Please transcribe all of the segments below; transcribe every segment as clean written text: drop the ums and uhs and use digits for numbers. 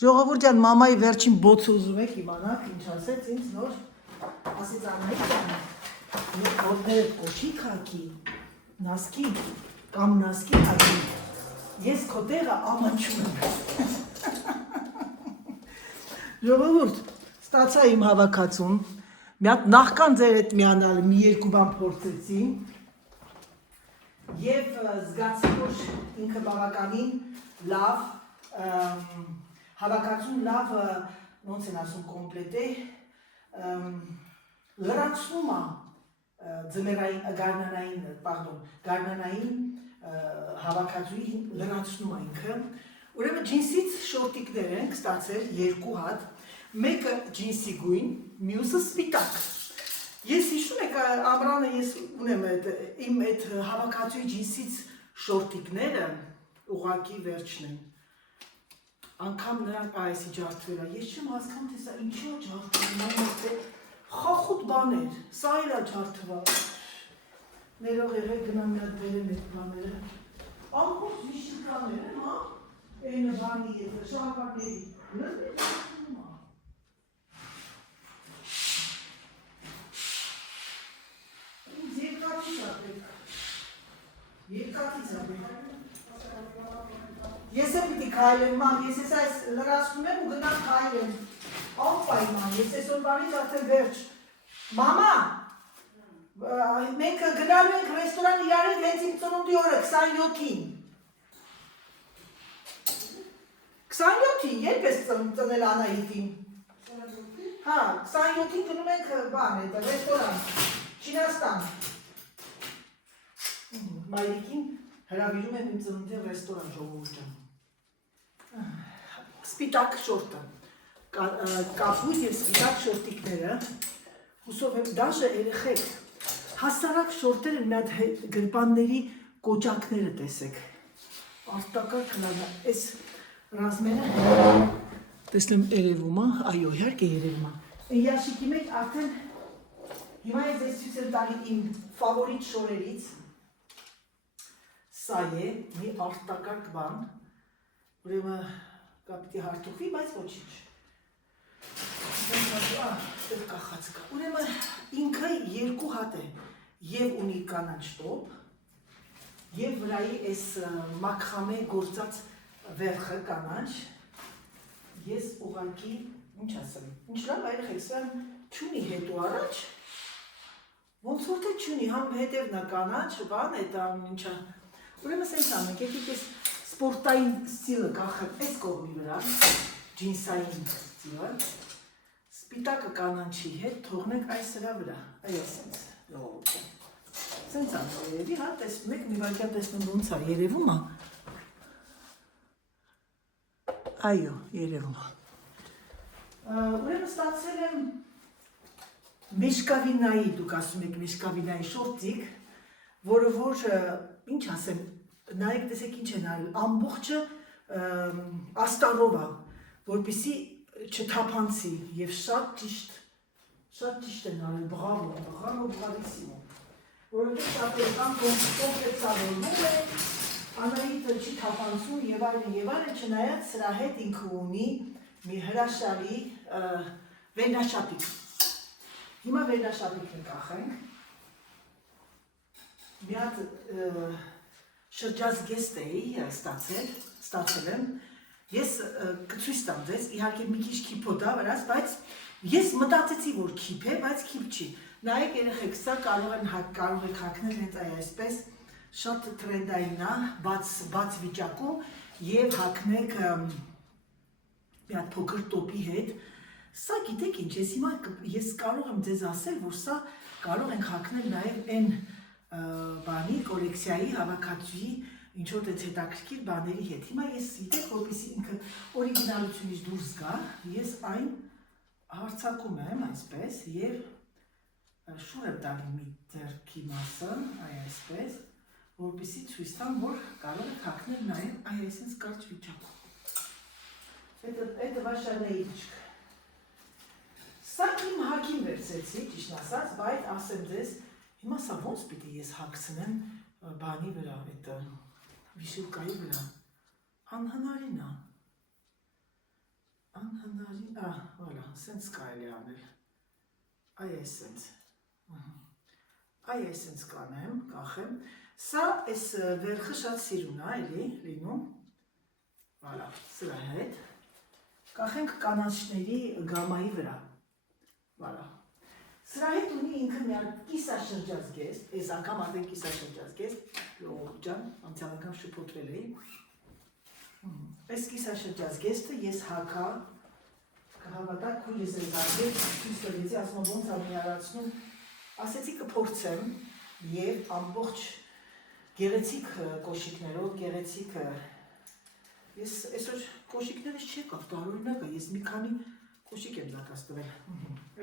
Ժողովուրդ ջան, մամայի վերջին բոցը ուզում եք իմանաք, ինչ ասեց ինձ նոր, ասեց Անահիտ ջան, երբ ոտներդ կոշի քաքի, նասկի կամ նասկի քաքի, ես քո տեղը ամաչում եմ։ Ժողովուրդ, ստացա իմ հավաքածուն, մի հատ նախքան ձեր հետ միանալ մի երկու բան փորձեցի եւ զգացի, որ ինքը բավականին լավ հավաքածուն լավ ոնց են ասում կոմպլետ է լրացնում է ձմեռային գարնանային հավաքածուի լրացնում է ինքը ուրեմն ջինսից շորտիկներ ենք ստացել երկու հատ մեկը ջինսի գույն մյուսը սպիտակ ես հիշում եք ամրանը ես ունեմ իմ այդ հավաքածուի ջինսից շորտիկները ուղղակի վերջն են անգամ նրանք այսի ջարդվել է, ես չեմ հասկանում, թե սա ինչի է ջարդվել, խախուտ բաներ, սա էլ է ջարդվել, ներող եղեք գնամ մի հատ բերեմ այդ բաները, ամբողջ վիշտկաները, հա, այնը բանի ետ, շալվարների, լրդի ջարդվում է, ինձ երկատից է պետք, երկատից է պետք, Ես է պիտի քայլեմ, ման, ես ես այս լրացնում եմ ու գնամ քայլեմ, անպայման, ես այսօր բանից արդեն վերջ, մամա, մենք գնալու ենք ռեստորան իրար հետ հենց իմ ծնունդի օրը, 27-ին, 27-ին, երբ ես ծնել Անահիտին, հա, 27-ին գնում ենք բան, ռեստորան, Չինաստան, մայրիկին հրավիրում եմ իմ ծննդի ռեստորան ժողովուրդ ջան, սպիտակ շորտը, կապույտ և սպիտակ շորտիկները, հուսով եմ դաշը երեխեք, հասարակ շորտերը մի հատ գրպանների կոճակները տեսեք, արտակարգ հնագա, այս ռազմերը, տեսնեմ երևում է, այո, իհարկե երևում է, այն ящիկի մեջ արդեն, հիմա ես ես ցույց եմ տալի իմ ֆավորիտ շորերից, սա է, մի արտակարգ բան, ուրեմն կա պիտի հարթուղվի, բայց ոչինչ։ Ուրեմն ինքը երկու հատ է, և ունի կանաչ տոպ, և վրայի այս մաքխամե գործած վերխը կանաչ, ես ուղղակի, ինչ ասեմ, ինչ լավ այրխեք, սրան չունի հետ ու առաջ, ոնց որ թե չունի, համ հետևն է կանաչ, բան է տան, ինչա, ուրեմն սենց անենք, եկեք ես սպորտային ստիլը կախեմ այս կողմի վրա, ջինսային ստիլը, սպիտակը կանանչի հետ թողնենք այս սրա վրա, այո սենց, ժողովուրդը, սենց անք երևի, հա տեսնում եք, մի վարկյան տեսնում ոնց է, երևում է, այո, երևում է, ուրեմն ստացել եմ մեշկավինայի, դուք ասում եք մեշկավինայի շորտիկ, որը որ, ինչ ասեմ, նայեք տեսեք ինչ են արել, ամբողջը աստարով է, որպեսզի չթափանցի և շատ ճիշտ են արել, բղավո, բղավիսիմո, որովհետև շատերը կամ կոմպլեքսավորվում է, Անահիտը չի թափանցում և այլն, չնայած սրա հետ ինքը ունի մի հրաշալի վերնաշապիկ, հիմա վերնաշապիկն կախենք, մի հատ շրջազգեստ էի ստացել եմ, ես կցույց տամ ձեզ, իհարկե մի քիչ քիփոտ է վրաս, բայց ես մտածեցի, որ քիփ է, բայց քիփ չի, նայեք երեխեք, սա կարող եք հագնել հենց այսպես, շատ տրենդային է, բաց վիճակում և հագնեք մի հատ փոքր տոպի հետ, սա գիտեք ինչ, ես կարող եմ ձեզ ասել, որ սա կարող ենք հագնել նաև այն բանի, կոլեկցիայի, հավաքածուի, ինչ-որ տենց հետաքրքիր բաների հետ։ Հիմա ես գիտեք, որպեսզի ինքը օրիգինալությունից դուրս գա, ես այն հարցակում եմ այսպես և շուր եմ տալի մի ձեռքի մասը, այսպես, որպեսզի ցույց տամ, որ կարող եք հագնել նաև այսպես կարճ վիճակում։ Это ваша наилечка։ Սա իմ հագին վերցեցի, ճիշտ ասած, բայց ասեմ ձեզ, հիմա սա ոնց պիտի ես հագցնեմ բանի վրա, վիշուկայի վրա, անհնարին է։ Անհնարին, վալա, սենց կարելի անել, այ է սենց, այ է սենց կանեմ, կախեմ, սա ես վերխը շատ սիրուն է, էլի, լինում, վալա, սրա հետ, կախենք կանաչների գամայի վրա, վալա, սրա հետ ունի ինքը միար կիսաշրջած գեստ, ես անգամ արդեն կիսաշրջած գեստ, լողող ջան, անցյալ անգամ շփոթվել էի, այս կիսաշրջած գեստը ես հակա, կհավատակ քույրս է զարգել, ցույց տվեցի, ասում ոնց ա միարացնում, ասեցի կփորձեմ եւ ամբողջ գեղեցիկ կոշիկներով, գեղեցիկ ես այսօր կոշիկներս չեկավ, տարօրինակ է, ես մի քանի կոշիկ եմ զակած տվել,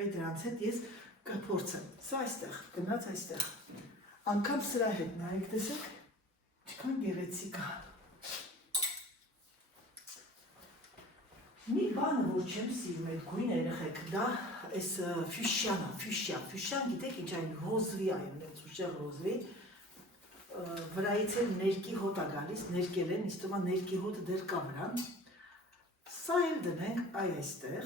այդ դրանց հետ ես կփորձեմ, սա այստեղ, գնաց այստեղ, անգամ սրա հետ նայեք տեսեք, ինչքան գեղեցիկ է. Մի բանը, որ չեմ սիրում այդ գույն երեխեք, դա այս ֆյուշյան է, ֆյուշյան գիտեք ինչ այն ռոզվի այն, ուշեղ ռոզվի, վրայից էլ ներկի հոտ է գալիս, ներկել են, իսկ թվում է ներկի հոտը դեռ կա վրան, սա էլ դնենք այ այստեղ,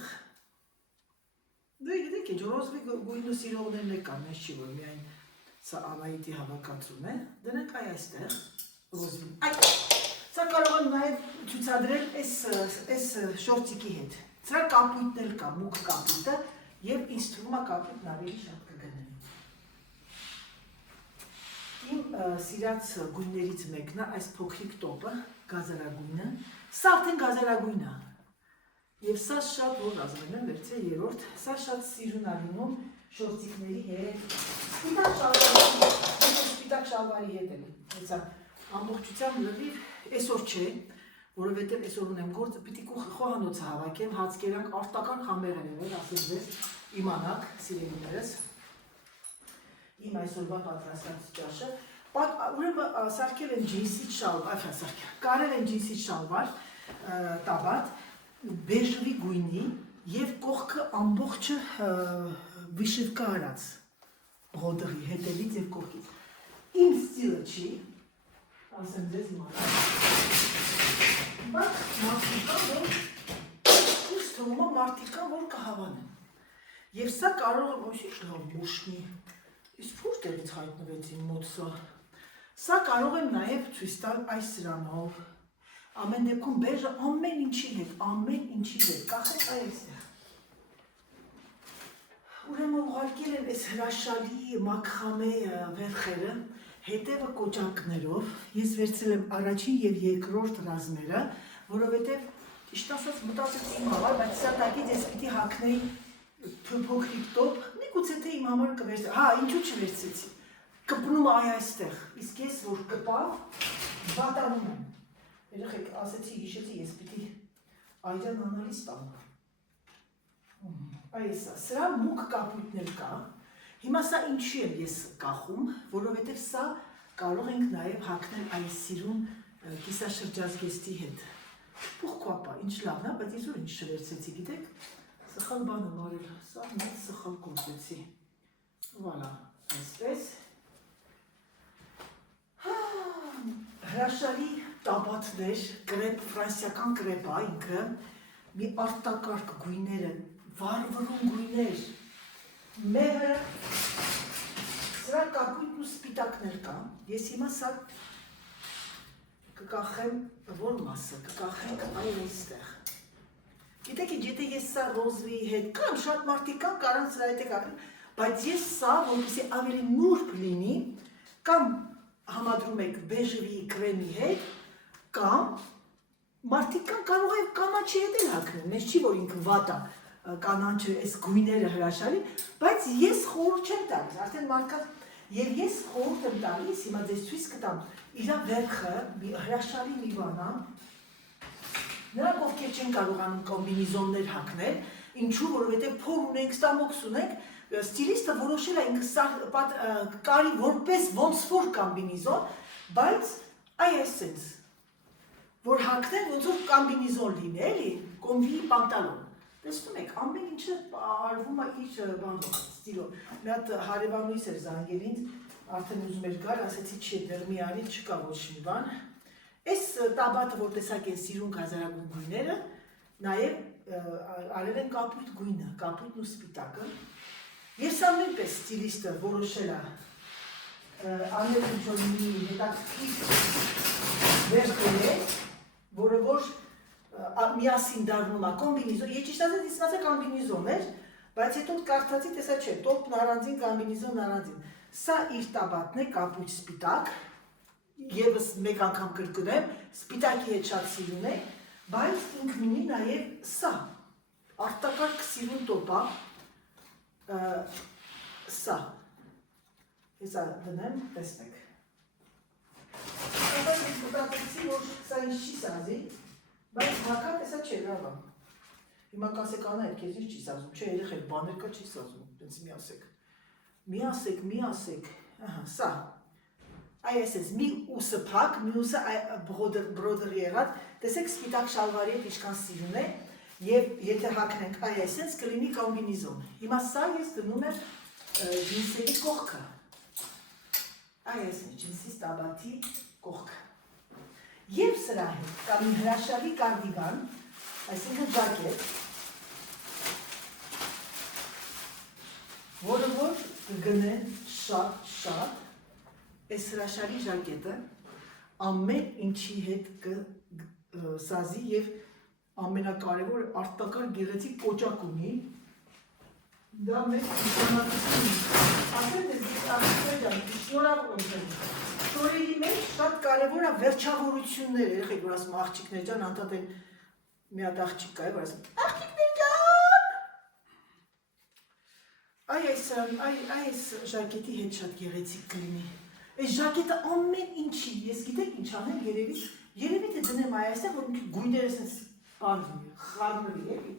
դե գիտեք ինչ, ռոզվի գույնը սիրողներն է կան, ես չի որ միայն սա Անահիտի հավաքածուն է, դնենք այ այստեղ, ռոզվի, այ Սա կարող եմ նաև ցուցադրել այս շորտիկի հետ։ Սրա կապույտն էլ կա, մուգ կապույտը, եւ ինձ թվում է կապույտն ավելի շատ կգնի։ Իմ սիրած գույներից մեկն է այս փոքրիկ տոպը, գազարագույնը։ Սա արդեն գազարագույն է։ Եվ սա շատ որ ասում եմ, վերցե երրորդ, սա շատ սիրուն է լինում շորտիկների հետ։ Սպիտակ շալվարի հետ էլ։ Հեսա ամբողջությամբ լրիվ այսօր չէ, որովհետև այսօր ունեմ գործը, պիտի խոհանոցը հավաքեմ, հացկերանք արտական խամեղեն են, ասել ձեզ, իմանաք, սիրելիներս, իմ այսօրվա պատրաստած ճաշը, ուրեմն սարքել են ջինսից շալվար, կարել են ջինսից շալվար, տաբատ, բեժվի գույնի և կողքը ամբողջը վիշիվկա արած, հոդղի, հետևից և կողքից, իմ ստիլը չի, ասեմ ձեզ իմանալ, բայց մարդիկան, որ ինձ թվում է մարդիկան, որ կհավանեն, և սա կարող եմ, ոչի շլավ մուշնի, իսկ փուր տեղից հայտնվեց իմ մոտ սա կարող եմ նաև ցույց տալ այս սրանով, ամեն դեպքում բեժը ամեն ինչի հետ, կախեք այստեղ, ուրեմն ուղարկել են այս հրաշալի մաքխամե վերխերը, հետևը կոճակներով, ես վերցրել եմ առաջին և երկրորդ ռազմերը, որովհետև ճիշտ ասած մտածեցի իմ համար, բայց սա տակից ես պիտի հագնեի փոքրիկ տոպ, միգուցե թե իմ համար կվերցրի, հա, ինչու չվերցրեցի, կպնում այ այստեղ, իսկ ես որ կպավ, վատանում եմ, երեխեք ասեցի, հիշեցի, ես պիտի այրան անալիս տամ, այս սրա մուգ կապույտներ կա, հիմա սա ինչի եմ ես կախում, որովհետև սա կարող ենք նաև հագնել այս սիրուն կիսաշրջած գեստի հետ, պուխկվապա, ինչ լավն է, բայց ես որ ինչ չվերցեցի, գիտեք, սխալ բան եմ արել, սա մեծ սխալ գործեցի, վալա, այսպես, հրաշալի տաբատներ, կրեպ, ֆրանսիական կրեպ է ինքը, մի արտակարգ գույները, վարվռուն գույներ, մեղը, սրա կապույտն ու սպիտակներ կա, ես հիմա սա կկախեմ, որ մասը, կկախենք այ այստեղ, գիտեք ինչ, եթե ես սա ռոզվի հետ, կամ շատ մարդիկ կան, կարան սրա հետ է կախել, բայց ես սա, որպեսզի ավելի նուրբ լինի, կամ համադրում եք բեժվի կրեմի հետ, կամ մարդիկ կան կարող է կանաչի հետ էլ հագնել, մեզ չի որ ինքը վատ է, կանանչը այս գույները հրաշալի, բայց ես խորհուրդ չեմ տալիս, արդեն մարդկանց, եւ ես խորհուրդ եմ տալիս, հիմա ձեզ ցույց կտամ, իրա վերքը հրաշալի մի բան է, նրանք ովքեր չեն կարողանում կոմբինիզոններ հագնել, ինչու, որովհետև փոր ունենք, ստամոքս ունենք, ստիլիստը որոշել է ինքը կարի որպես ոնց որ կոմբինիզոն, բայց այ այսպես, որ հագնեն ոնց որ կոմբինիզոն լինի, էլի, կոմբի պանտալոն։ Տեսնում եք, ամեն ինչը արվում է իր բանով, ստիլով։ Մի հատ հարևանուհիս էր զանգել ինձ, արդեն ուզում էր գալ, ասեցի չի, դեռ մի արի, չկա ոչ մի բան։ Այս տաբատը, որ տեսակ են սիրուն գազարագույն գույները, նաև արել են կապույտ գույնը, կապույտն ու սպիտակը։ Եվ սա նույնպես ստիլիստը որոշել է անել ինչ-որ մի հետաքրքիր վերքեր է, որը որ միասին դառնում է կոմբինիզոն, ես ճիշտ ասած իսկացե կոմբինիզոն էր, բայց հետո կարդացի, տեսա չէ, տոպն առանձին, կոմբինիզոն առանձին։ Սա իր տաբատն է, կապույտ սպիտակ, եւս մեկ անգամ կրկնեմ, սպիտակի հետ շատ սիրուն է, բայց ինքն ունի նաեւ սա, արտակարգ սիրուն տոպա, սա, հեսա դնեմ, տեսնեք։ Բայց ես մտածեցի, որ սա ինձ չի սազի, բայց հակա տեսա չէ, լավ է։ Հիմա կասեք անա այդ քեզ ինչ չի սազում, չէ, երեխեք բաներ կա չի սազում, տենց մի ասեք, ահա, սա։ Այ այսպես մի ուսը փակ, մյուսը բրոդեր եղած, տեսեք սպիտակ շալվարի հետ ինչքան սիրուն է, եւ եթե հագնենք այ այսպես կլինի կոմբինիզոն։ Հիմա սա ես դնում եմ ջինսերի կողքը։ Այ այսպես ջինսի տաբատի կողքը։ Եվ սրա հետ կա մի հրաշալի կարդիգան, այսինքն ժակետ, որը որ կգնեն շատ, այս հրաշալի ժակետը ամեն ինչի հետ կսազի և ամենակարևոր արտակարգ գեղեցիկ կոճակ ունի, դա մեծ ինформատիվ ունի, ասեն ես շնորհավոր եմ շորերի մեջ շատ կարևոր է վերջավորություններ, երեխեք, որ ասում աղջիկներ ջան, անդադ են մի հատ աղջիկ կա, որ ասում աղջիկներ ջան, այս ժակետի հետ շատ գեղեցիկ կլինի, այս ժակետը ամեն ինչի, ես գիտեք ինչ անեմ, երևի թե դնեմ այստեղ, որ գույները սենց պարզվի, խառնվի, էլի։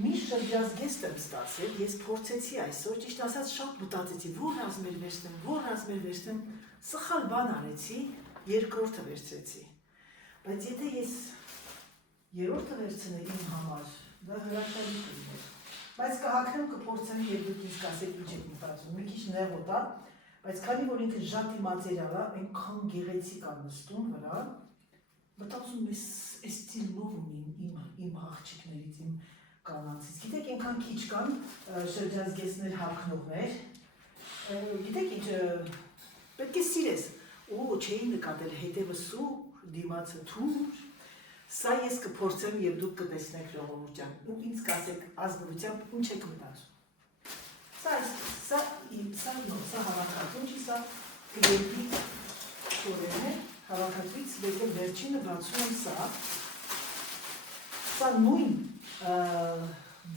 Մի շրջազգեստ եմ ստացել, ես փորձեցի այսօր, ճիշտ ասած շատ մտածեցի, որ ռազմեր վերցնեմ, սխալ բան արեցի, երկրորդը վերցրեցի, բայց եթե ես երրորդը վերցնեի իմ համար, դա հրաշալի կլիներ, բայց կհագնեմ կփորձեմ և դուք ինձ կասեք ինչ եք մտածում, մի քիչ նեղոտ է, բայց քանի որ ինքը ժատի մատերիալ է, այնքան գեղեցիկ է նստում վրա, մտածում ես այս ստիլով ունի իմ աղջիկներից, իմ կանանցից, գիտեք այնքան քիչ կան շրջազգեստներ հագնողներ, գիտեք ինչ, պետք է սիրես, չէի նկատել հետևը սուր, դիմացը թուր, սա ես կփորձեմ և դուք կտեսնեք ժողովուրդ ջան, ու ինձ կասեք ազնվությամբ ինչ եք մտածում։ Սա հավաքածուն չի, սա կլերկի շորերն է, հավաքածուից վերջինը բացում եմ սա նույն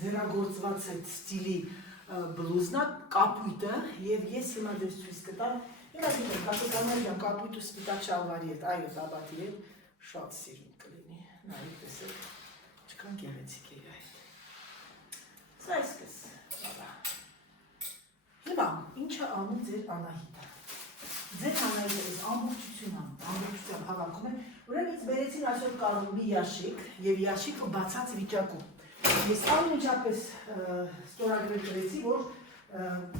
դերագործված այդ ստիլի բլուզնա, կապույտը, և ես հիմա դες ցույց կտամ, հիմա գիտեմ, կասեկաններ ջան, կապույտ ու սպիտակ շալվարի հետ, այո, տաբատի հետ, շատ սիրուն կլինի, նայեք տեսեք, ինչքան գեղեցիկ է իր հետ։ Սա այսպես, հիմա, ինչը անում ձեր Անահիտը։ Ձեր Անահիտը ես ամբողջությամբ հավաքում եմ, ուրեմն ինձ բերեցին այսօր կարում մի յաշիկ և յաշիկը բացած վիճակում։ Ես անմիջապես ստորագրել կրեցի, որ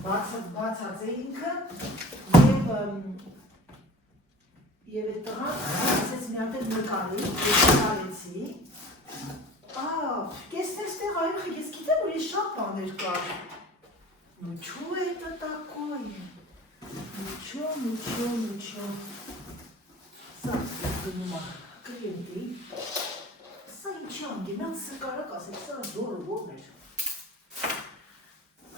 բացած է ինքը և այդ տղան ասեց մի հատ էլ նկարի, ես նկարեցի, կեսնես տեղ այրխը, ես գիտեմ, որ ես շատ բաներ կար, Ничего это такое? Ничего. Սա գնում է կլիենտի, սա ինչի անգենան սկարակ ասեք, սա զորը որն էր։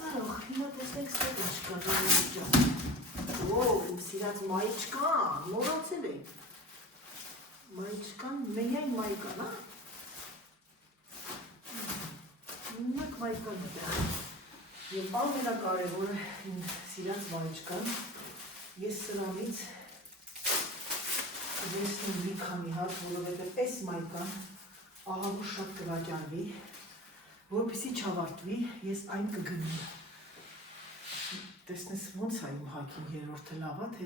Այող, հիմա տեսնենք ստեղ ինչ կա ժողովուրդ ջան։ Սիրած մայիչկան, մոռացել եք։ Մայիչկան, միայն մայիկան, հա։ Միակ մայիկան դեղ։ Եվ ամենակարևորը իմ սիրած մայիչկան, ես սրանից վերցնում մի քանի հատ, որովհետև այս մայկան ահավոր շատ կվաճառվի, որպեսզի չավարտվի, ես այն կգնեմ։ Տեսնես ոնց է իմ հագին երրորդը լավ է, թե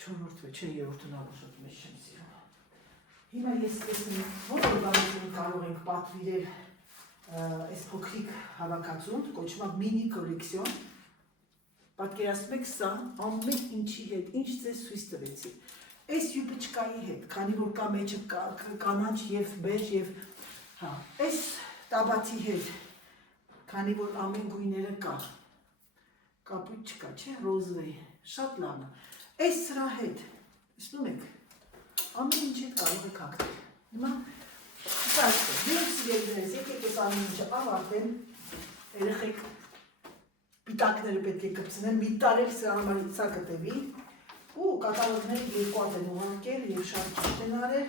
չորրորդը, չէ երրորդը լավ շատ մեծ չեմ սիրում։ Հիմա ես տեսնում, որ բանություն կարող ենք պատվիրել այս փոքրիկ հավաքածուն, կոչվում է մինի կոլեկցիոն։ Պատկերացնում եք սա ամեն ինչի հետ, ինչ ձեզ ցույց տվեցի։ Այս յուպիչկայի հետ, քանի որ կա մեջը կանաչ և բեժ և այս տաբացի հետ, քանի որ ամեն գույները կա, կապույտ չկա, չէ, ռոզվե, շատ լավն է, այս սրա հետ, տեսնում եք, ամեն ինչ հետ կարող եք հագնել, հիմա, դերք սիրելիներս, եկեք ես ամեն ինչը ավարտեմ, երեխեք պիտակները պետք է կպցնեմ, մի տարել սրա համար սա կտևի, ու կատալոգները երկու հատ են ուղարկել և շատ ճիշտ են արել,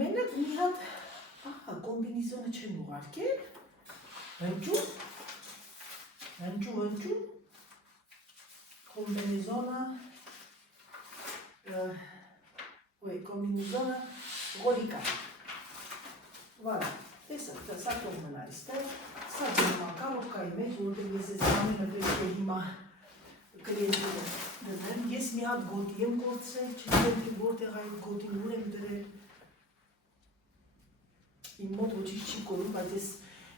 մենակ մի հատ, կոմբինիզոնը չեն ուղարկել, հնջու, կոմբինիզոնը գորիկա, վարա, տեսակ, սա կողմն այստեղ, սա կողմակարովկայի մեջ, որտեղ ես ես ամենը պետք է հիմա կրիետները դրեմ, ես մի հատ գոտի եմ գործել, չգիտեմ որտեղ այդ գոտին ուր եմ դրել, իմ մոտ ոչինչ չի կորում, բայց ես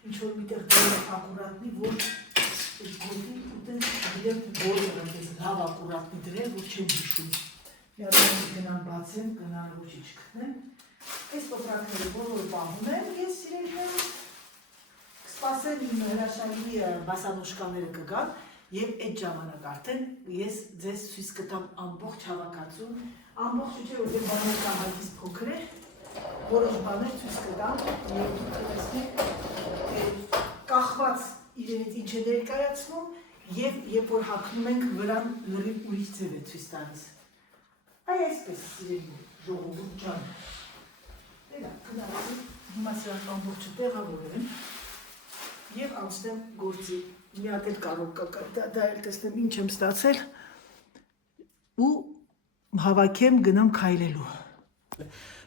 ինչ-որ միտեղ դրել ակուրատնի, որ գոտի ուտեն իրեմ գործը, ես լավ ակուրատնի դրել, որ չեմ հիշում, մի հատ գնան բացեմ, գնան ոչինչ կտնեմ, այս պոտրակները բոլոր պահում եմ, ես սիրելիներ, կսպասեմ իմ հրաշալի բասանոշկաները կգան, և այդ ժամանակ արդեն ես ձեզ ցույց կտամ ամբողջ հավաքածուն, ամբողջ չէ, որտեղ բաներ կան հագիս փոքր է, որոշ բաներ ցույց կտամ, և դուք կտեսնեք կախված իրենից ինչ է ներկայացնում, և երբ որ հագնում ենք վրան լրիվ ուրիշ ձև է ցույց տալիս։ Այ այսպես սիրելի ժողովուրդ ջան։ Դե քնարի, հիմա սրանք ամբողջը տեղավորեմ և անցնեմ գործի։ Մի հատ էլ կարող դա էլ տեսնեմ ինչ եմ ստացել ու հավաքեմ գնամ քայլելու։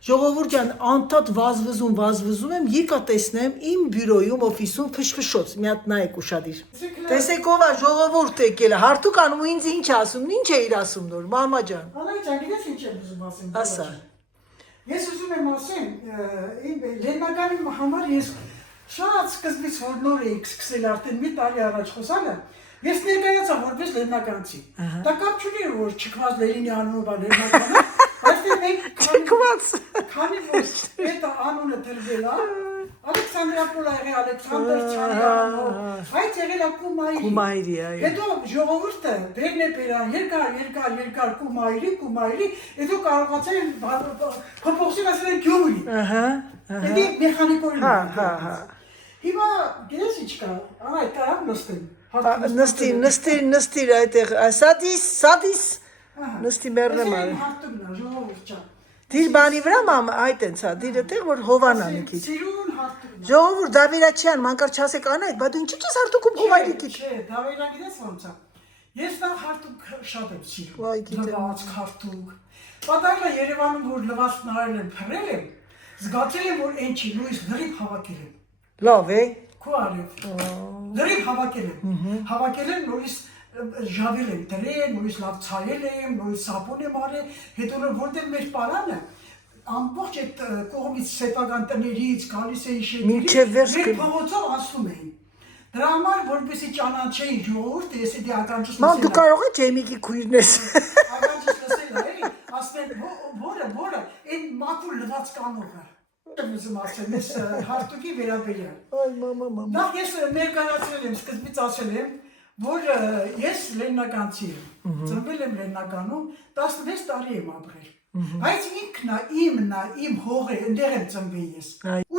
Ժողովուրդ ջան, անդադ վազվզում եմ, եկա տեսնեմ իմ բյուրոյում, օֆիսում ֆշֆշոց, մի հատ նայեք ուշադիր։ Տեսեք ով է ժողովուրդ եկել է, հարթուկ անում ու ինձ ինչ ասում, ինչ է իր ասում նոր, մամա ջան։ Անայ ջան, գիտես ինչ եմ ուզում ասեմ։ Ասա։ Ես ուզում եմ ասեմ, իմ լեննագանի համար ես շատ սկզբից որ նոր էի սկսել արդեն մի տարի առաջ խոսալը, ես ներկայացա որպես լեննականցի։ Դա կապ չունի որ չքված Լենինի անունով է լեննականը, այստեղ մենք քանի որ այդ անունը դրվել է, Ալեքսանդրապոլ է եղել Ալեքսանդր Չարյանով, այդ եղել է Կումայրի։ Հետո ժողովուրդը բերն է բերան, երկար Կումայրի, հետո կարողացել փոփոխել ասել են Գյումրի։ Հետո մեխանիկորեն։ Հիմա գիտես ինչ կա, այդ կարամ նստեմ։ Նստիր այդեղ, սադիս, նստի մերնեմ արի։ Հարթումն է, ժողովուրդ ջան։ Դիր բանի վրա մամ այդ են ցա, դիրը տեղ որ հովանա մի քիչ։ Սիրուն հարթումն է։ Ժողովուրդ Դավիրաչյան, մանկար չասեք անայդ, բա դու ինչի՞ ես հարթուքում Կումայրի քիչ։ Չէ, Դավիրան գիտես ոնց է։ Ես դա հարթուկ շատ եմ սիրում։ Վայ գիտեմ։ Լվացք հարթուկ։ Պատահել է Երևանում որ լվացքն արել եմ, փռել եմ, զգացել եմ որ այն չի, նույնիսկ լրիվ հավաքել եմ։ Լավ է։ Քո արև։ Լրիվ հավաքել եմ, նույնիսկ ժավել եմ դրել, նույնիսկ լավ ցայել եմ, նույնիսկ սապոն եմ արել, հետո որտեղ մեր պարանը ամբողջ այդ կողմից սեփական տներից գալիս էին շենքերից, մեր փողոցով ասում էին։ Դրա համար որպեսզի ճանաչեին ժողովուրդը, ես էդի ականջս լսել եմ։ Մամ դու կարող ես Ջեյմիկի քույրն ես։ Ականջս լսել եմ, ասել որը այն մաքուր լվացք անողը։ Ուզում ասեմ, ես հարթուկի վերաբերյալ։ Այ մամա։ Նախ ես ներկայացրել եմ, սկզբից ասել եմ, որ ես լեննականցի եմ, ծնվել եմ Լեննականում, 16 տարի եմ ապրել, բայց ինքն է, իմ հողը, ընդեղ եմ ծնվել ես,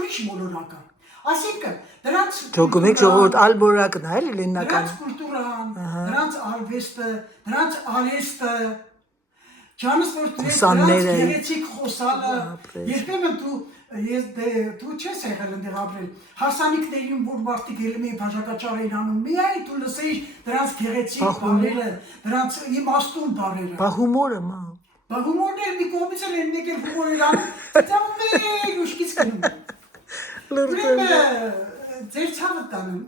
ուրիշ մոլորակ է, ասինքն դրանց Ջոգումեք ժողովուրդ ալբորակն է, էլի Լեննական։ Դրանց կուլտուրան, դրանց արվեստը, դրանց արեստը, ջանս որ դրանց գեղեցիկ խոսալը, երբեմն դու չես եղել ընդեղ ապրել, հարսանիքներին որ մարդիկ ելում էին բաժակաճառ էին անում, միայն դու լսեիր դրանց գեղեցիկ բառերը, դրանց իմաստուն բառերը։ Բա հումորը մամ։ Բա հումորն էլ մի կողմից էլ են եկել հումոր էր անում, ծամում ուշքից կնում։ Ուրեմն ձեր ցավը տանում,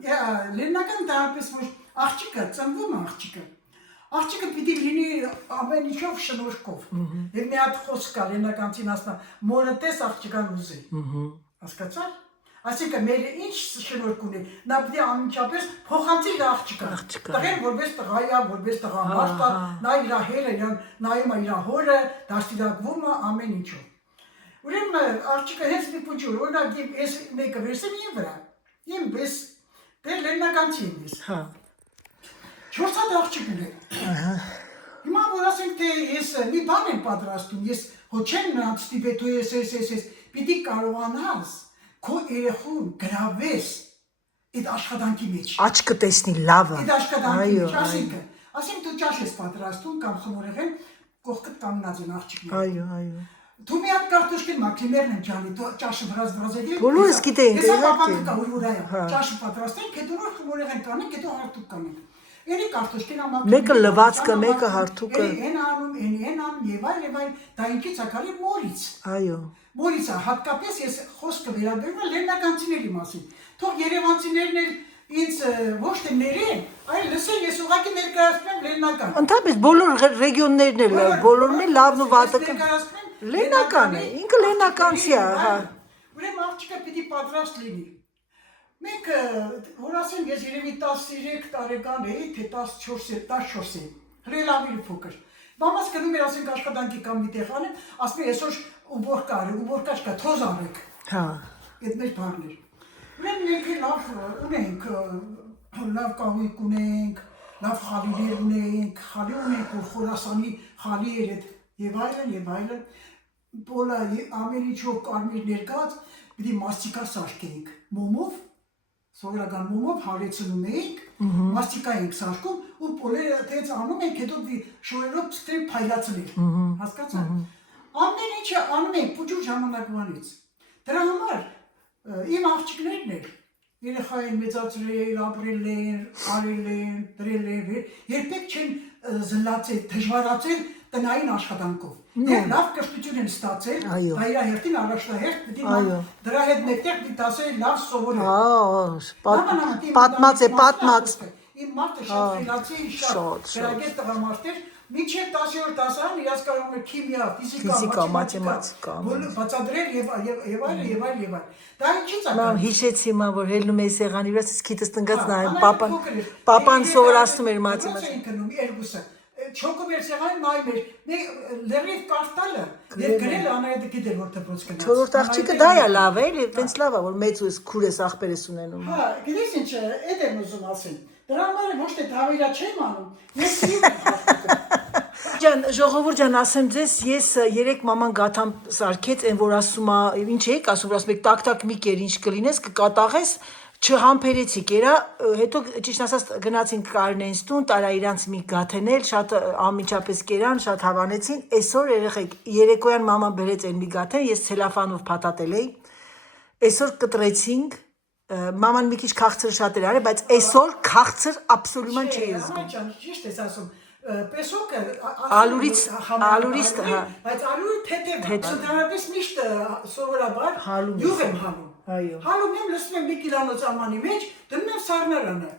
Լեննական դարպես որ աղջիկը, ծնվում աղջիկը, աղջիկը պիտի լինի ամեն ինչով շնորհքով։ Եվ մի հատ խոսք կա Լեննականցին ասում, մորը տես աղջիկան ուզի։ Հասկացա՞ր։ Այսինքն մեր ինչ շնորհք ունի, նա պիտի անմիջապես փոխանցի իր աղջիկը։ Տղեն որպես տղայա, որպես տղամարդ է, նա իր հերը, նայում է իր հորը, դաստիարակվում է ամեն ինչով։ Ուրեմն աղջիկը հենց մի փոքր օրինակ ես մեկը վերցեմ իմ վրա։ Իմ ես դեր լեննականցի եմ ես։ Հա։ 4 հատ աղջիկ ունեմ։ Ահա։ Հիմա որ ասենք թե ես մի բան եմ պատրաստում, ես հո չեմ նրանց տիպետու ես, պիտի կարողանաս քո երեխուն գրավես այդ աշխատանքի մեջ։ Աչքը տեսնի լավը։ Այդ աշխատանքի մեջ, Այո, ասենք դու ճաշ ես պատրաստում կամ խմորեղեն կողքդ կանգնած են աղջիկները։ այո։ Դու մի հատ կարտոշկի մաքրիմերն եմ ջանի, դու ճաշը վրազ եք։ Բոլորս գիտենք, Ես իհարկե։ ապակը կա ուր ճաշը պատրաստենք, հետո նոր խմորեղեն կանենք, հետո հարթուկ կանենք։ Էլի կարտոշկին ամակի։ Մեկը լվացքը, մեկը հարթուկը։ Էն անում, եւ այլ, դա ինչի ցակալի մորից։ Այո։ Մորից է, հատկապես ես խոսքը վերաբերում եմ լեննականցիների մասին։ Թող երևանցիներն էլ ինձ ոչ թե ներեն, այլ լսեն, ես ուղղակի ներկայացնում եմ լեննական։ Ընդհանրապես բոլոր ռեգիոններն էլ, բոլորն էլ լավն ու վատը լեննական է, ինքը լեննականցի է, հա։ Ուրեմն աղջիկը պիտի պատրաստ լինի։ Մենք որ ասեմ ես երևի 13 տարեկան էի, թե 14 էի, հրելավիր փոքր։ Մամաս գնում էր ասենք աշխատանքի կամ մի տեղ անեմ, ասում էր այսօր ուբորկա չկա, թոզ արեք։ Հա։ Այդ մեր բառներ։ Ուրեմն մենք լավ ունենք, լավ կահույք ունենք, լավ խալիներ ունենք, խալի ունենք, որ Խորասանի խալի էր այդ եւ այլն, բոլա ամեն ինչով կարմիր ներկած, պիտի մաստիկա սարքեինք, մոմով, սովորական մոմով հարեցնում էինք, մաստիկա էինք սարքում ու բոլերը տենց անում ենք, հետո շորերով սկսել փայլացնել, հասկացա՞ք։ Ամեն ինչը անում ենք փոքր ժամանակվանից։ Դրա համար իմ աղջիկներն էլ երեխային մեծացրել, ապրել են, արել են, դրել են, երբեք չեն զլացել, դժվարացել տնային աշխատանքով։ Եվ լավ կրթություն են ստացել, դա իր հերթին առաջնահերթ պիտի դրա հետ մեկտեղ պիտի դասել լավ սովորել։ Պատմած։ Իմ մարդը շատ խելացի, շատ գրագետ տղամարդ էր, մինչև 10-րդ դասարան իրաց կարող էր քիմիա, ֆիզիկա, մաթեմատիկա բացատրել եւ այլ։ Դա ինչի՞ց է։ Մամ հիշեցի մա որ հելնում էի սեղանի վրա, սկիթս տնկած նայում, պապան սովորացնում էր մաթեմատիկա։ Չոկում էր սեղանին նայում էր, լրիվ կարտալը, եւ գրել անայդը գիտեր որ դպրոց գնաց։ Չորրորդ աղջիկը դա է լավ էլի, տենց լավ է որ մեծ ու քուր ես ախպեր ես ունենում։ Հա, գիտես ինչ, այդ եմ ուզում ասել։ Դրա համար ոչ թե դավիրա չեմ անում, ես սիրում եմ աղջիկը։ Ջան, ժողովուրդ ջան, ասեմ ձեզ, ես երեք մաման գաթամ սարքեց, այն որ ասում է, ինչ էիք ասում, որ ասում եք տակ-տակ մի կեր, ինչ կլինես, կկատաղես, չհամբերեցիք, երա, հետո ճիշտ ասած գնացինք Կարինեից տուն, տարա իրանց մի գաթենել, շատ անմիջապես կերան, շատ հավանեցին, այսօր երեխեք, երեկոյան մաման բերեց այն մի գաթեն, ես ցելոֆանով փաթաթել էի, այսօր կտրեցինք, մաման մի քիչ քաղցր շատ էր արել, բայց այսօր քաղցր աբսոլյուտման չի զգում։ Ճիշտ ես ասում, պեսոկը ալուրից, հա, բայց ալուրը թեթև է, ընդհանրապես միշտ սովորաբար յուղ եմ հանում։ Հալում եմ, լսում եմ մի կիլանոց ամանի մեջ, դնում եմ սառնարանը։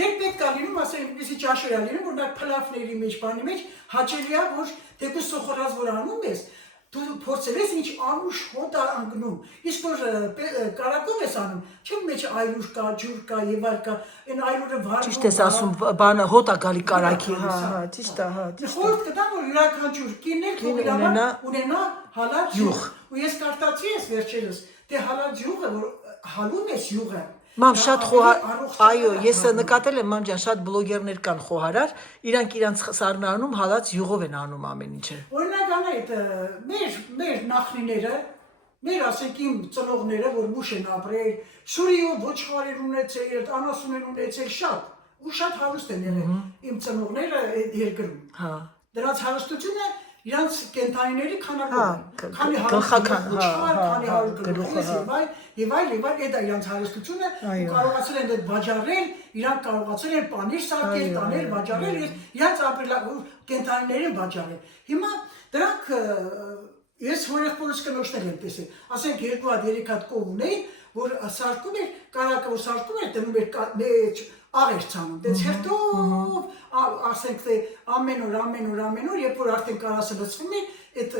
Երբ պետք է լինում, ասեմ, ինչպեսի ճաշեր է լինում, որ նա փլավների մեջ, բանի մեջ, հաճելի է, որ թեկուզ սոխորած որ անում ես, դու փորձել ես ինչ անուշ հոտ է անկնում, իսկ որ կարակով ես անում, չեմ մեջ այլուր կա, ջուր կա եւ այլ կա, այն այլուրը վառվում։ Ճիշտ ես ասում, բանը հոտ է գալի կարակի, հա, ճիշտ է, հա, ճիշտ է։ Խորտ կտամ, որ յուրաքանչյուր կիններ ունենա հալած յուղ։ Ու ես կարտացի ես վերջերս, թե հալած յուղը, որ հալում ես յուղը։ Մամ շատ խոհար, այո, ես նկատել եմ մամ ջան, շատ բլոգերներ կան խոհարար, իրանք իրանց սառնարանում հալած յուղով են անում ամեն ինչը։ Օրինակ անայդ մեր նախնիները, մեր ասենք իմ ծնողները, որ մուշ են ապրել, Սուրիով ոչխարեր ունեցել, անասուն են ունեցել շատ, ու շատ հարուստ են եղել իմ ծնողները այդ երկրում։ Հա։ Դրանց հարստությունը իրանց կենթանիների քանակով, քանի եւ այլ, դա իրանց հարստությունը կարողացել են այդ վաճառել, իրանք կարողացել են պանիր սարքել, տանել, վաճառել, իրանց ապրելու կենթանիներին վաճառել։ Հիմա դրանք ես հորեղբորս կնոջներ եմ տեսել, ասենք 2 հատ 3 հատ կով ունեին, որ սարքում էր, կարակը որ սարքում էր, դնում էր մեջ աղեր ցանում, դες հերթով, ասենք թե ամեն օր, երբ որ արդեն կարասը լցվում էր, այդ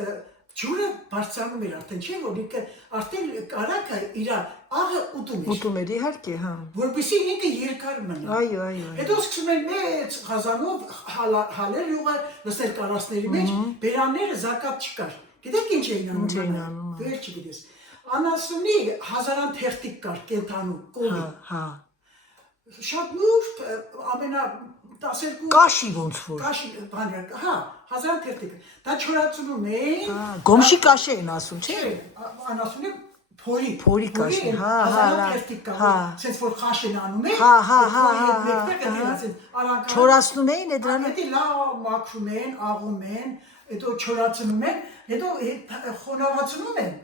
ջուրը բարձրանում էր արդեն, չէ՞ որ ինքը արդեն կարակը իր աղը ուտում էր։ Ուտում էր, իհարկե, հա։ Որպեսզի ինքը երկար մնա։ Այո։ Հետո սկսում են մեծ խազանով հալել յուղը, լսել կարասների մեջ, բերանները զակատ չկար։ Գիտեք ինչ էին անում։ Դու էլ չգիտես։ Անասունի հազարան թերթիկ կար կենթանու կովի։ Հա։ Շատ նուրբ ամենա 12 Կաշի ոնց որ։ Կաշի բանը, հա, հազարան թերթիկ։ Դա չորացնում էին։ Գոմշի կաշի են ասում, չէ՞։ Չէ, անասունի փորի։ Փորի կաշի, հա, հազարան թերթիկ կա։ Սենց որ խաշ են անում են։ Հա։ Չորացնում էին է դրան։ Հետի լավ մաքրում են, աղում են, հետո չորացնում են, հետո խոնավացնում են։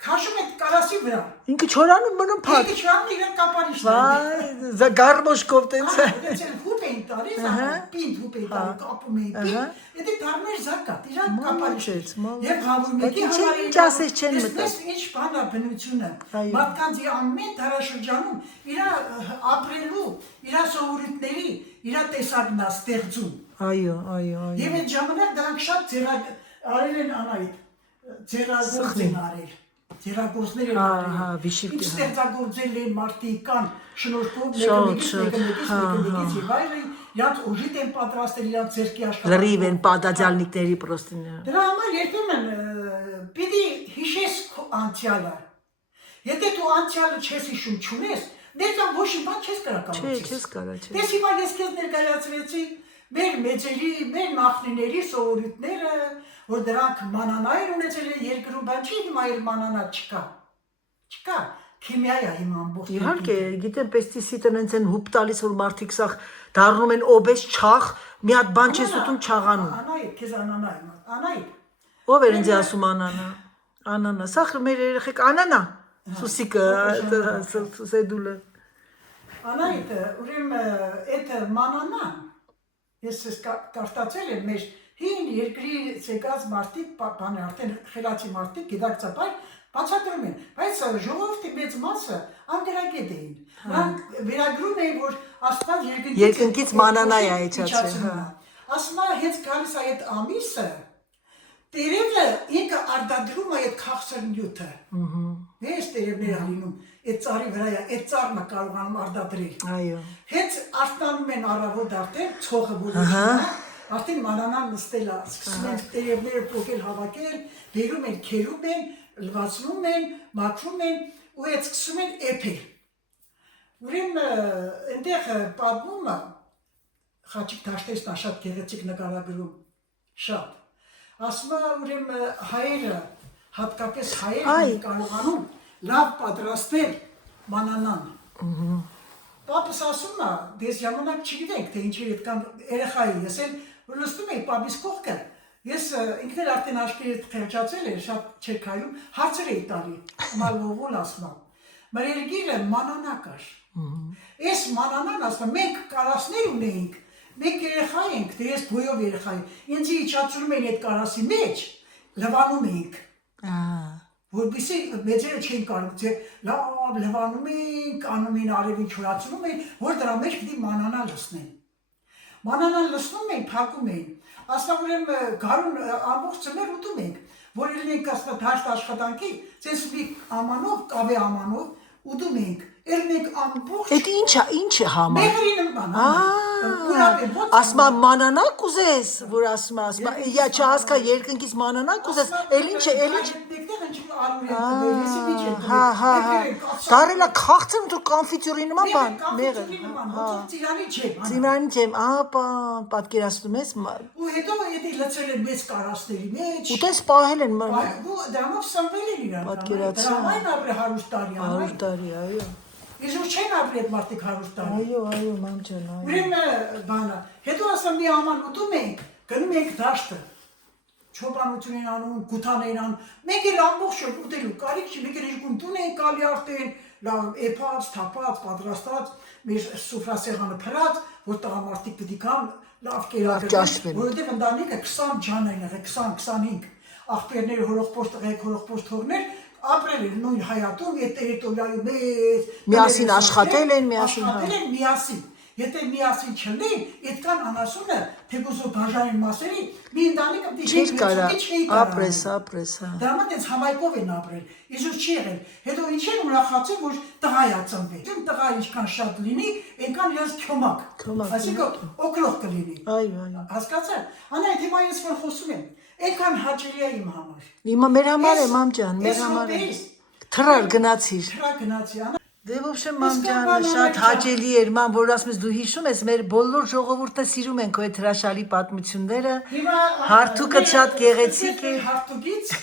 Քաշում են կարասի վրա։ Ինքը չորանում մնում փակ։ Ինքը չորանում իրեն կապարիշն են։ Վայ, գարմոշկով տենց է։ Դեցել հուպ էին տալի, պինդ հուպ էին տալի, կապում էին պինդ, հետի դարմեր զակատ, իրան կապարիշ։ Եվ հավումեկի համար ինչ ասես չեն մտա։ Ես ինչ բան է բնությունը, մարդկանց ամեն դարաշրջանում իրա ապրելու, իրա սովորույթների, իրա տեսակն է ստեղծում։ Այո։ Եվ այդ ժամանակ դրանք շատ արել են անայդ, ձեռագործ են արել։ Ձեռագործներ են արել։ Ինչ ստեղծագործել են մարդիկ կան շնորհքով մեկը-մեկից եւ այլն, իրանց ուժիտ են պատրաստել իրանց ձեռքի աշխատանքով։ Լրիվ են պատաձալնիկների պրոստին։ Դրա համար երբեմն պիտի հիշես քո անցյալը։ Եթե դու անցյալը չես հիշում, չունես, ներկան ոչ մի բան չես կարող կամեցնել։ Չես կարա, չէ։ Դες հիմա ես քեզ ներկայացրեցի մեր մեծերի, մեր նախնիների սովորույթները, որ դրանք մանանայր ունեցել են երկրում, բայց չի հիմա էլ մանանա չկա։ Չկա, քիմիա է հիմա ամբողջ։ Իհարկե, գիտեմ, պեստիսիդը նենց են հուպ տալիս, որ մարդիկ սաղ դառնում են օբես չաղ, մի հատ բան չես ուտում չաղանում։ Անայդ, քեզ անանա եմ, անայդ։ Ով էր ինձ ասում անանա։ Անանա, սաղ մեր երեխեք անանա։ Սուսիկը, սեդուլը։ Անայդ, ուրեմն այդ մանանան ես կարտացել եմ մեր հին երկրի ցեկած մարդիկ, բանը արդեն խելացի մարդիկ գիտակցաբար բացատրում են, բայց ժողովրդի մեծ մասը անգրագետ էին։ Նրանք վերագրում էին, որ Աստված երկնքից մանանա է այցացել։ Ասма հենց գալիս է այդ ամիսը, տերևը ինքը արտադրում է այդ քաղցր նյութը։ Ես տերևներ լինում, այդ ծառի վրա է, այդ ծառն է կարողանում արտադրել։ Այո։ Հենց արտանում են առավոտ արդեն ցողը որոշում է, արդեն մանանան նստել է, սկսում են տերևները փոկել, հավաքել, բերում են, քերում են, լվացնում են, մաքրում են ու այդ սկսում են էփել։ Ուրեմն այնտեղ պատմումը Խաչիկ Դաշտեսն է շատ գեղեցիկ նկարագրում, շատ։ Ասում է ուրեմն հայերը, հատկապես հայերն կարողանում լավ պատրաստել մանանան։ Պապս ասում է, դες ժամանակ չգիտենք, թե ինչի այդքան երեխայի, ես էլ որ նստում էի պապիս կողքը, ես ինքն էլ արդեն աչքերի հետ խեղճացել էր, շատ չէր քայլում, հարցեր էի տալի, մալվողոլ ասում եմ։ Մեր երգիրը մանանա կար։ Այս մանանան ասում եմ, մենք կարասներ ունեինք, մենք երեխա ենք, թե ես բոյով երեխա եմ, ինձ իջացնում էին այդ կարասի մեջ, լվանում էինք։ Որպեսզի մեծերը չէին կարող, լավ լվանում էինք, անում էին արևին չորացնում էին, որ դրա մեջ պիտի մանանա լցնեն։ Մանանան լցնում էին, փակում էին։ Ասում ուրեմն գարուն ամբողջ ծմեր ուտում ենք, որ լինենք ասում դաշտ աշխատանքի, ցենց մի ամանով, կավե ամանով ուտում ենք։ Էլ մենք ամբողջ Էդ ինչ է համար։ Մեղրի նման։ Ասма մանանակ ուզես, որ ասма, я չհասկա երկնքից մանանակ ուզես, էլ ինչ է։ Հա։ Դարելա քաղցր ու կոնֆիտյուրի նման բան, մեղր։ Ծիրանի ջեմ, ապա պատկերացնում ես։ Ու հետո եթե լցել են մեծ կարասների մեջ։ Ու տես պահել են։ Դրանով սնվել են իրական։ Պատկերացա։ Դրանով ապրել 100 տարի։ 100 տարի, այո։ Իզուր չեն ապրել այդ մարդիկ 100 տարի։ Այո, ման ջան, այո։ Ուրեմն բանը, հետո ասեմ մի աման ուտում ենք, գնում ենք դաշտը։ Չոպանություն են անում, գութան են անում։ Մեկ էլ ամբողջ օր ուտելու կարիք չի, մեկ էլ երկուն տուն են գալի արդեն, լավ էփած, թափած, պատրաստած, մեր սուֆրասեղանը փրած, որ տղամարդիկ պիտի գան, լավ կերակրվեն, որովհետև ընտանիքը 20 ջան են եղել, 20-25 աղբերներ, հորողբորձ տղեկ, հորողբորձ թողներ, ապրել են նույն հայատում, այդ տերիտորիայում մեծ միասին աշխատել են, միասին։ Եթե միասին չլին, այդքան անասունը, թեկուզ որ բաժանեն մասերի, մի ընտանիքը պիտի ապրես, հա։ Դրա համար դες համայկով են ապրել, իզուր չի եղել։ Հետո ինչ են ուրախացել, որ տղա է ծնվել։ Դու տղա ինչքան շատ լինի, այնքան իրենց քյոմակ։ Այսինքն օկրող կլինի։ Այո։ Հասկացա՞ր։ Անա այդ հիմա ես որ խոսում եմ, Էքան հաճելի է իմ համար։ Հիմա մեր համար է, մամ ջան, մեր համար է։ Թրար գնացիր։ Թրա գնացի, Դե ոբշե մամ ջանը շատ հաճելի էր, ման որ ասում ես դու հիշում ես մեր բոլոր ժողովուրդը սիրում են քո այդ հրաշալի պատմությունները։ Հարթուկը շատ գեղեցիկ է։ Հարթուկից։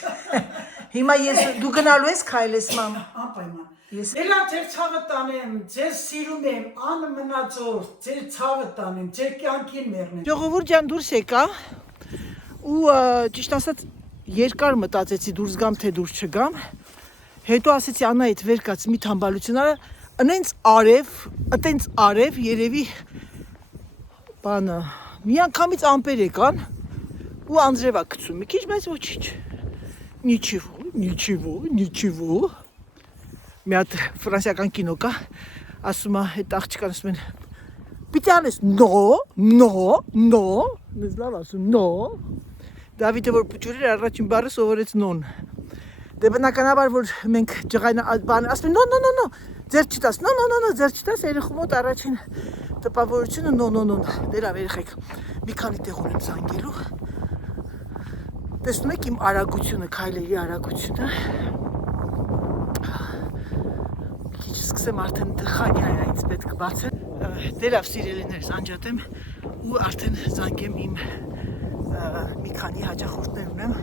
Հիմա ես դու գնալու ես քայլես մամ։ Անպայման։ Ես Էլա ձեր ցավը տանեմ, ձեզ սիրում եմ, անմնացող, ձեր ցավը տանեմ, ձեր կյանքին մեռնեմ։ Ժողովուրդ ջան դուրս եկա ու ճիշտ ասած երկար մտածեցի դուրս գամ թե դուրս չգամ։ Հետո ասեցի Աննայիդ վեր կաց մի թամբալություն արա, այտենց արև երևի բանը մի անգամից ամպեր եկան ու անձրևա գցում մի քիչ, բայց ոչինչ։ Նիչիվո։ Մի հատ ֆրանսիական կինո կա, ասում է այդ աղջկան ասում են պիտի անես նո, մեզ լավ ասում նո։ Դավիթը որ փուճուրեր առաջին բառը սովորեց նոն։ Դե բնականաբար որ մենք ջղայն բան ասում նո, ձեր չտաս, նո, ձեր չտաս, երեխու մոտ առաջին տպավորությունը նո։ Դե լավ երեխեք, մի քանի տեղ ունեմ զանգելու։ Տեսնում եք իմ արագությունը, քայլերի արագությունը։ Մի քիչ սկսեմ արդեն դխանյայից պետք բացել։ Դե լավ սիրելիներս, անջատեմ ու արդեն զանգեմ իմ մի քանի հաճախորդներ ունեմ,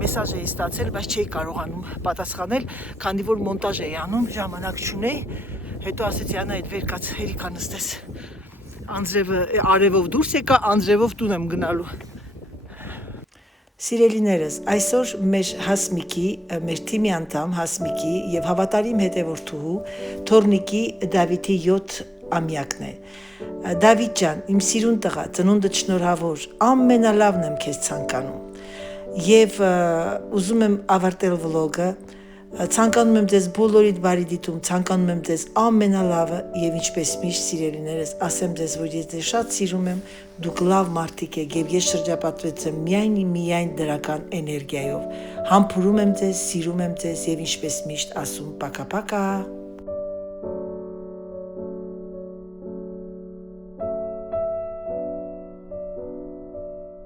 մեսաժ էի ստացել, բայց չէի կարողանում պատասխանել, քանի որ մոնտաժ էի անում, ժամանակ չունեի, հետո ասեցի Աննայիդ վեր կաց հերիքա նստես, արևով դուրս եկա, անձրևով տուն եմ գնալու։ Սիրելիներս, այսօր մեր Հասմիկի, մեր թիմի անդամ Հասմիկի եւ հավատարիմ հետևորդուհու Թորնիկի Դավիթի 7 ամյակն է։ Դավիթ ջան, իմ սիրուն տղա, ծնունդդ շնորհավոր, ամենալավն եմ քեզ ցանկանում։ Եվ ուզում եմ ավարտել վլոգը, ցանկանում եմ ձեզ բոլորիդ բարի դիտում, ցանկանում եմ ձեզ ամենալավը եւ ինչպես միշտ սիրելիներս, ասեմ ձեզ, որ ես ձեզ շատ սիրում եմ, դուք լավ մարդիկ եք եւ ես շրջապատված եմ միայն դրական էներգիայով։ Համբուրում եմ ձեզ, սիրում եմ ձեզ եւ ինչպես միշտ ասում, պակա-պակա։